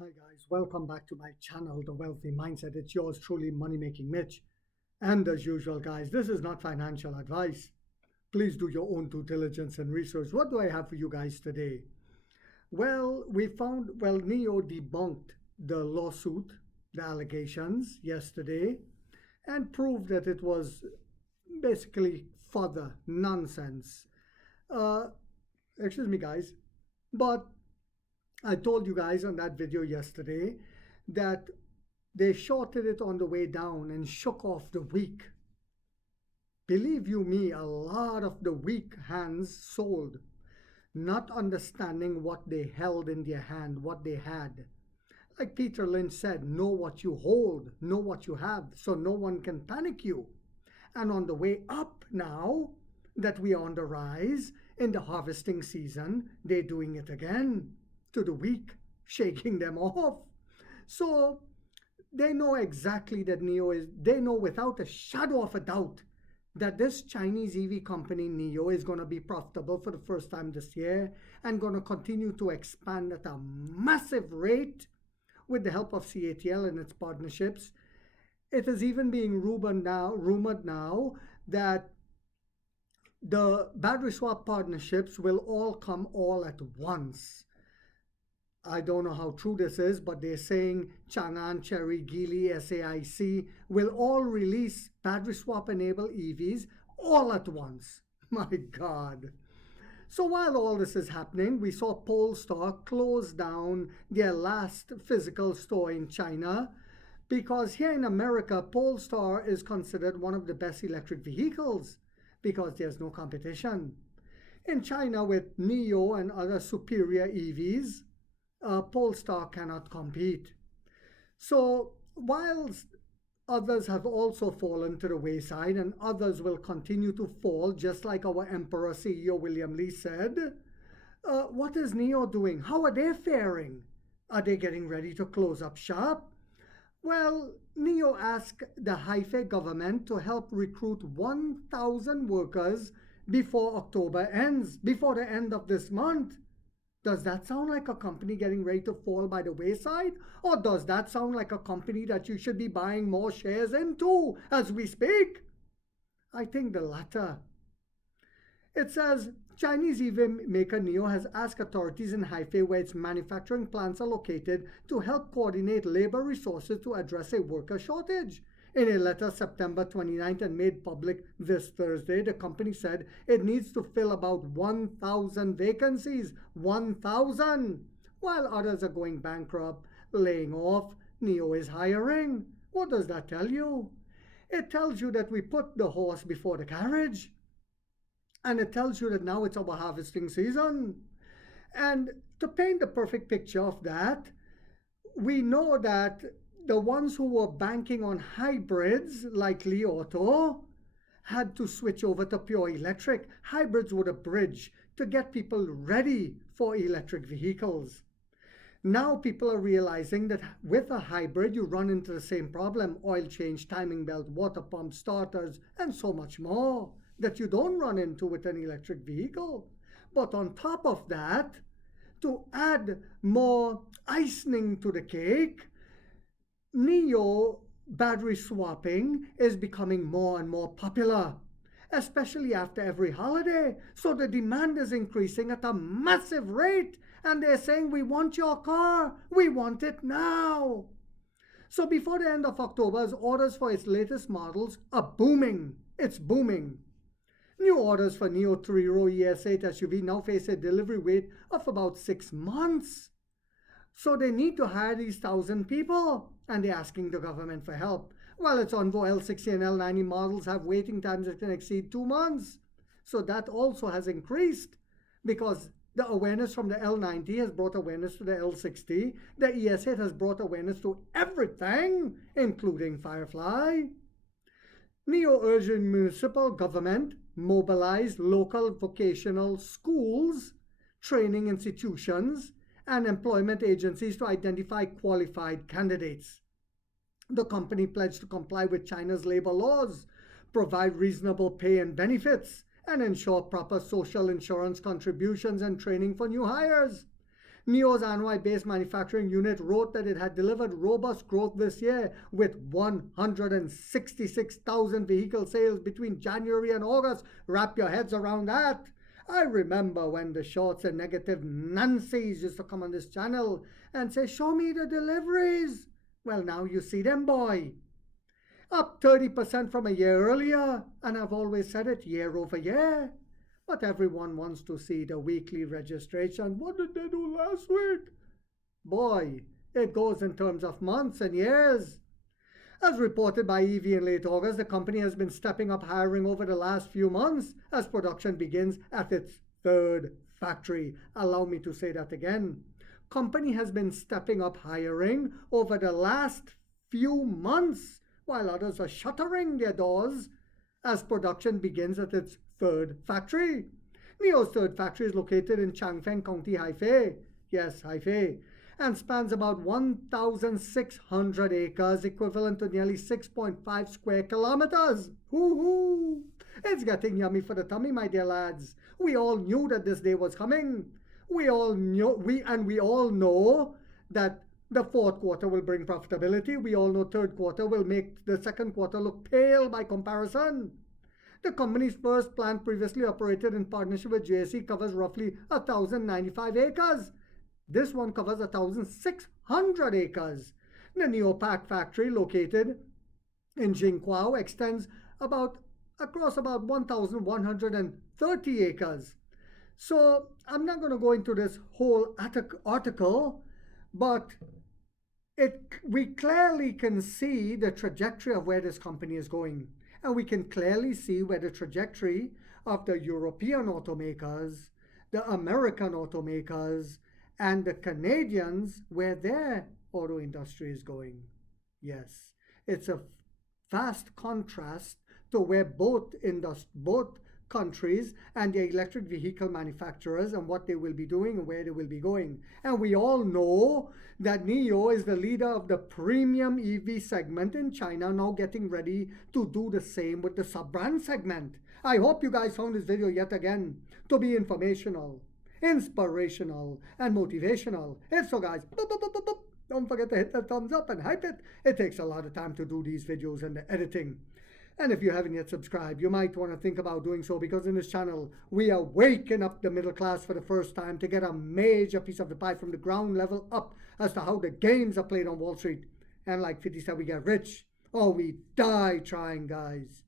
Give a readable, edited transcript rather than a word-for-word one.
Hi guys, welcome back to my channel, The Wealthy Mindset. It's yours truly, Money Making Mitch. And as usual, guys, this is not financial advice. Please do your own due diligence and research. What do I have for you guys today? Neo debunked the lawsuit, the allegations yesterday, and proved that it was basically further nonsense. Uh, Excuse me, guys, but I told you guys on that video yesterday that they shorted it on the way down and shook off the weak. Believe you me, a lot of the weak hands sold, not understanding what they held in their hand, what they had. Like Peter Lynch said, know what you hold, know what you have, so no one can panic you. And on the way up now that we are on the rise in the harvesting season, they're doing it again to the weak, shaking them off. So they know exactly that they know without a shadow of a doubt that this Chinese EV company NIO is going to be profitable for the first time this year and going to continue to expand at a massive rate with the help of CATL and its partnerships. It is even being rumored now that the battery swap partnerships will all come all at once. I don't know how true this is, but they're saying Chang'an, Chery, Geely, SAIC will all release battery swap enabled EVs all at once. My God. So while all this is happening, we saw Polestar close down their last physical store in China because here in America, Polestar is considered one of the best electric vehicles because there's no competition. In China, with NIO and other superior EVs, Polestar cannot compete. So whilst others have also fallen to the wayside and others will continue to fall, just like our Emperor CEO William Lee said, what is NIO doing? How are they faring? Are they getting ready to close up shop? Well, NIO asked the Hefei government to help recruit 1,000 workers before October ends, before the end of this month. Does that sound like a company getting ready to fall by the wayside? Or does that sound like a company that you should be buying more shares into as we speak? I think the latter. It says Chinese EV maker NIO has asked authorities in Hefei, where its manufacturing plants are located, to help coordinate labor resources to address a worker shortage. In a letter September 29th and made public this Thursday, the company said it needs to fill about 1,000 vacancies. 1,000! While others are going bankrupt, laying off, NIO is hiring. What does that tell you? It tells you that we put the horse before the carriage. And it tells you that now it's our harvesting season. And to paint the perfect picture of that, we know that the ones who were banking on hybrids like Li Auto had to switch over to pure electric. Hybrids were the bridge to get people ready for electric vehicles. Now people are realizing that with a hybrid, you run into the same problem: oil change, timing belt, water pump, starters, and so much more that you don't run into with an electric vehicle. But on top of that, to add more icing to the cake, NIO battery swapping is becoming more and more popular, especially after every holiday. So the demand is increasing at a massive rate, and they're saying, we want your car, we want it now. So before the end of October, orders for its latest models are booming. It's booming. New orders for NIO 3-row ES8 SUV now face a delivery wait of about 6 months. So they need to hire these 1,000 people, and they're asking the government for help. While its Onvo L60 and L90 models have waiting times that can exceed 2 months. So that also has increased because the awareness from the L90 has brought awareness to the L60. The ES8 has brought awareness to everything, including Firefly. NIO urged municipal government mobilize local vocational schools, training institutions, and employment agencies to identify qualified candidates. The company pledged to comply with China's labor laws, provide reasonable pay and benefits, and ensure proper social insurance contributions and training for new hires. NIO's Anhui-based manufacturing unit wrote that it had delivered robust growth this year with 166,000 vehicle sales between January and August. Wrap your heads around that. I remember when the shorts and negative Nancy's used to come on this channel and say, show me the deliveries. Well, now you see them, boy. Up 30% from a year earlier, and I've always said it, year over year. But everyone wants to see the weekly registration. What did they do last week? Boy, it goes in terms of months and years. As reported by EV in late August, the company has been stepping up hiring over the last few months as production begins at its third factory. Allow me to say that again. Company has been stepping up hiring over the last few months while others are shuttering their doors as production begins at its third factory. NIO's third factory is located in Changfeng County, Hefei. Yes, Hefei. And spans about 1,600 acres, equivalent to nearly 6.5 square kilometers. Hoo-hoo! It's getting yummy for the tummy, my dear lads. We all knew that this day was coming. We all know that the fourth quarter will bring profitability. We all know third quarter will make the second quarter look pale by comparison. The company's first plant, previously operated in partnership with JSE, covers roughly 1,095 acres. This one covers 1,600 acres. The NIOPAC factory, located in Jingqiao, extends across about 1,130 acres. So I'm not going to go into this whole article, but we clearly can see the trajectory of where this company is going. And we can clearly see where the trajectory of the European automakers, the American automakers, and the Canadians, where their auto industry is going. Yes, it's a vast contrast to where both countries and the electric vehicle manufacturers and what they will be doing and where they will be going. And we all know that NIO is the leader of the premium EV segment in China, now getting ready to do the same with the sub-brand segment. I hope you guys found this video yet again to be informational, inspirational, and motivational. If so, guys, don't forget to hit that thumbs up and hype it. It takes a lot of time to do these videos and the editing. And if you haven't yet subscribed, you might want to think about doing so, because in this channel, we are waking up the middle class for the first time to get a major piece of the pie from the ground level up as to how the games are played on Wall Street. And like 50 said, we get rich or we die trying, guys.